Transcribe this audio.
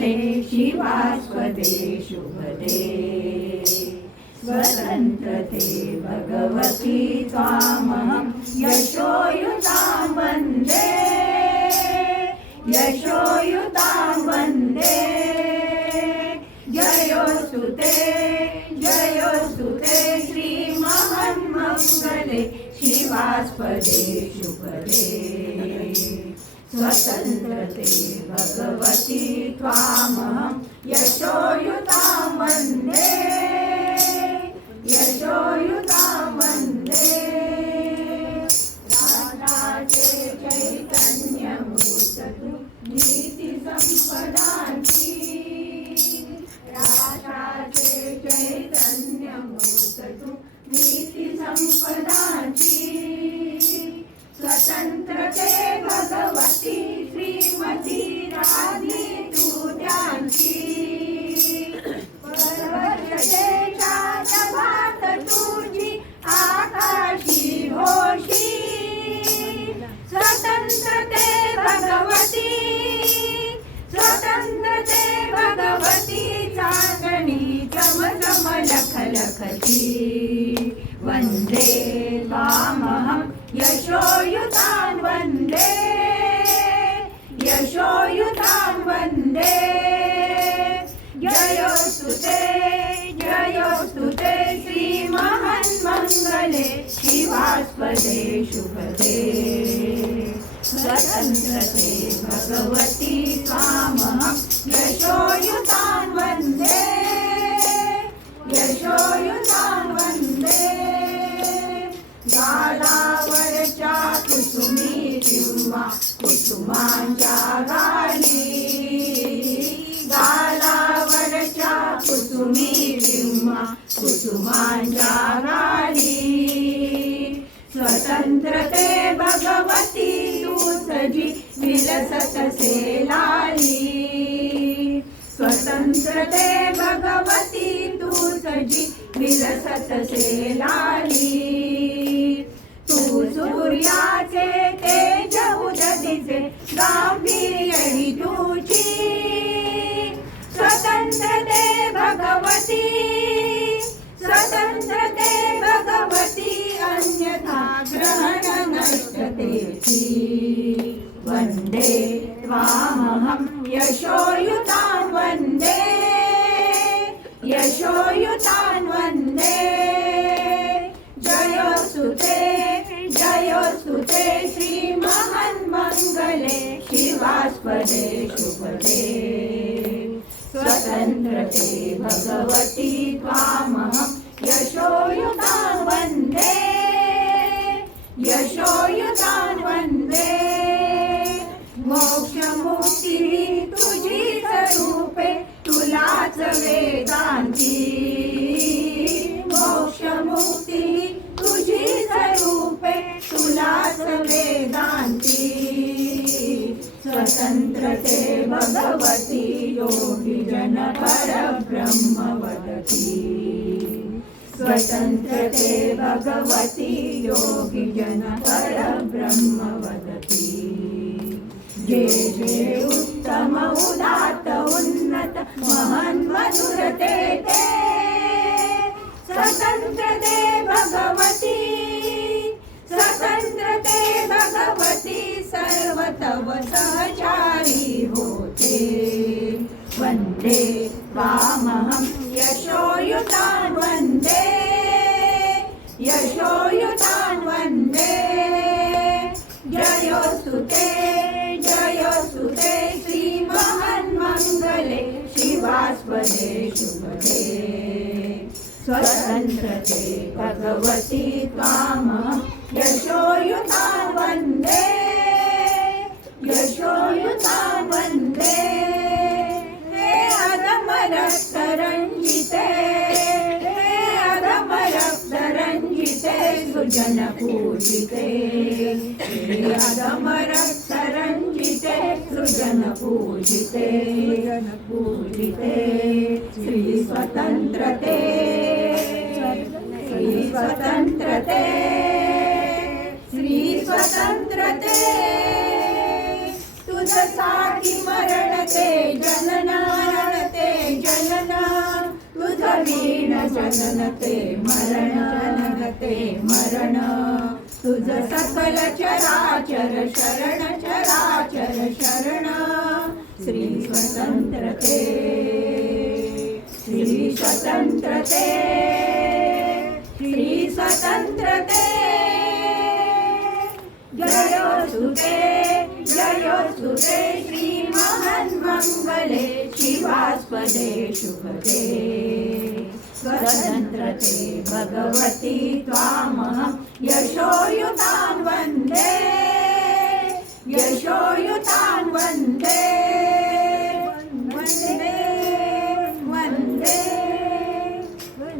मंगले शिवास्पदे शुभदे स्वतन्त्रते भगवती त्वामहं यशोयुतां वन्दे यशोयुतां वन्दे जयोस्तु ते श्रीमहान्मङ्गले शिवास्पदे शुभदे स्वतन्त्रते भगवती त्वामहं यशोयुतां वन्दे यशोयुतां वन्दे राधाचे चैतन्यमूर्ततु नीतिसम्पदान्ति राधाचे चैतन्यमूर्ततु नीतिसम्पदान्ति स्वतन्त्रते भगवती श्रीमती राधी तुझ्यांची परवर्षे भात तुझी आकाशी होशी स्वतन्त्रते भगवती स्वतन्त्रते भगवती चांदणी चम चम लख लखची वन्दे त्वामहं यशोयुतां वन्दे यशोयुतां वन्दे जयोस्तु ते श्रीमहान्मङ्गले शिवास्पदे शुभदे स्वतन्त्रते भगवती त्वामहं यशोयुतां वन्दे यशोयुतां वन्दे गालावरच्या कुसुमी किंवा कुसुमांच्या गाली गालावरच्या कुसुमी किंवा कुसुमांच्या गाली स्वतंत्रते भगवती तुझी विलसतसे लाली स्वतंत्रते भगवती तुझी विलसतसे लाली तू सूर्याचे तेज उदतीचे गांभीर्य तुझी स्वतंत्रते भगवती स्वतंत्रते भगवती अन्यथा ग्रहण नष्टतेची वन्दे त्वामहं यशोयुतां वन्दे यशोयुतां वन्दे जयोस्तु ते श्रीमहान्मङ्गले शिवास्पदे शुभदे स्वतन्त्रते भगवती त्वामहं यशोयुतां वन्दे यशोयुतां वन्दे मोक्षमुक्तिः तुझी स्वरूपे तुलाच वेदांती मोक्षमुक्तिः तुझी स्वरूपे तुलाच वेदांती स्वतन्त्रते भगवती योगिजन परब्रह्म वदति स्वतन्त्रते भगवती योगिजन परब्रह्म वदति जे जे उत्तम उदात्त उन्नत महान् मधुरते ते स्वतन्त्रते भगवती स्वतन्त्रते भगवती सर्वतव सहचारी होते वन्दे त्वामहं यशोयुतां वन्दे यशोयुतां वन्दे जयोस्तु ते श्रीमहान्मङ्गले शिवास्पदे शुभदे स्वतन्त्रते भगवती त्वामहं यशोयुतां वन्दे यशोयुतां वन्दे हे अधमरक्तरञ्जिते हे अधमरक्तरञ्जिते सृजनपूजिते हे अधमरक्तरञ्जिते सृजनपूजिते पूजिते श्रीस्वतन्त्रते श्रीस्वतन्त्रते श्रीस्वतन्त्रते तुझसाठी मरणते जनना वीण जननते मरण तुझ सकल चराचर शरण चराचर शरण श्री स्वतंत्रते श्री स्वतंत्रते श्री स्वतंत्रते जयोस्तुते जयोस्तुते श्री महन्मङ्गले शिवास्पदे शुभदे स्वतंत्रते भगवती त्वामहं यशोयुतान् वन्दे यशोयुतान् वन्दे वन्दे वन्दे